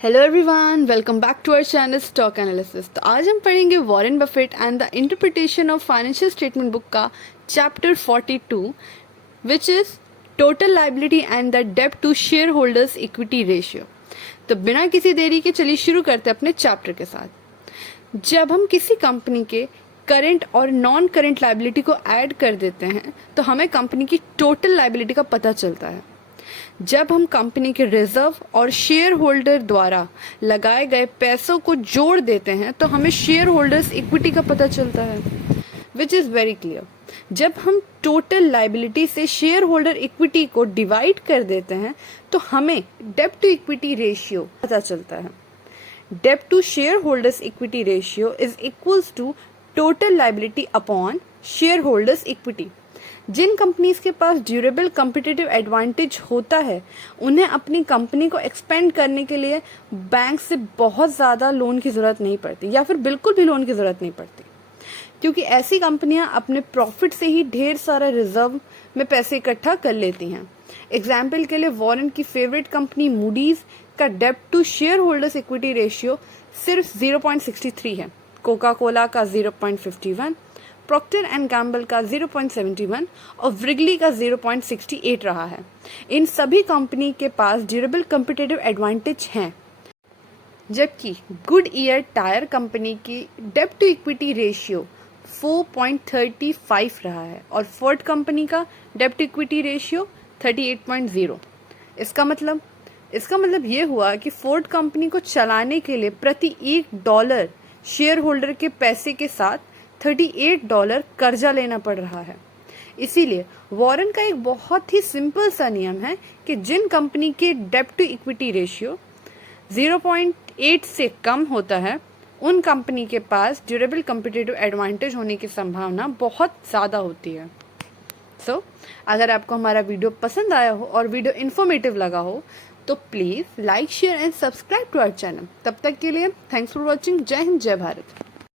Hello everyone, welcome back to our channel stock analysis. तो आज हम पढ़ेंगे Warren Buffett and the interpretation of financial statement book का chapter 42 which is total liability and the डेब्ट to share holders equity ratio. तो बिना किसी देरी के चलिए शुरू करते हैं अपने चैप्टर के साथ। जब हम किसी कंपनी के करंट और नॉन करंट लाइबिलिटी को ऐड कर देते हैं तो हमें कंपनी की टोटल लाइबिलिटी का पता चलता है। जब हम कंपनी के रिजर्व और शेयर होल्डर द्वारा लगाए गए पैसों को जोड़ देते हैं तो हमें शेयर होल्डर्स इक्विटी का पता चलता है, विच इज़ वेरी क्लियर। जब हम टोटल लाइबिलिटी से शेयर होल्डर इक्विटी को डिवाइड कर देते हैं तो हमें डेब्ट टू इक्विटी रेशियो पता चलता है। डेब्ट to share holders equity ratio is equals to total liability upon share holders equity. जिन कंपनीज के पास ड्यूरेबल कम्पिटिटिव एडवांटेज होता है उन्हें अपनी कंपनी को एक्सपेंड करने के लिए बैंक से बहुत ज़्यादा लोन की ज़रूरत नहीं पड़ती या फिर बिल्कुल भी लोन की ज़रूरत नहीं पड़ती, क्योंकि ऐसी कंपनियां अपने प्रॉफिट से ही ढेर सारा रिजर्व में पैसे इकट्ठा कर लेती हैं। एग्जाम्पल के लिए वॉरेन की फेवरेट कंपनी मूडीज़ का डेब्ट to share holders equity ratio सिर्फ 0.63 है, कोका कोला का 0.51, प्रॉक्टर एंड गैम्बल का 0.71 और व्रिगली का 0.68 रहा है। इन सभी कंपनी के पास ड्यूरेबल कम्पिटिटिव एडवांटेज हैं, जबकि गुड ईयर टायर कंपनी की डेब्ट टू इक्विटी रेशियो 4.35 रहा है और फोर्ड कंपनी का डेब्ट टू इक्विटी रेशियो 38.0। इसका मतलब ये हुआ कि फोर्ड कंपनी को चलाने के लिए प्रति $1 शेयर होल्डर के पैसे के साथ $38 कर्जा लेना पड़ रहा है। इसीलिए वॉरेन का एक बहुत ही सिंपल सा नियम है कि जिन कंपनी के डेब्ट टू इक्विटी रेशियो 0.8 से कम होता है उन कंपनी के पास ड्यूरेबल कम्पिटिटिव एडवांटेज होने की संभावना बहुत ज़्यादा होती है। अगर आपको हमारा वीडियो पसंद आया हो और वीडियो इन्फॉर्मेटिव लगा हो तो please like share and subscribe to our channel. तब तक के लिए थैंक्स फॉर वॉचिंग। जय हिंद, जय भारत।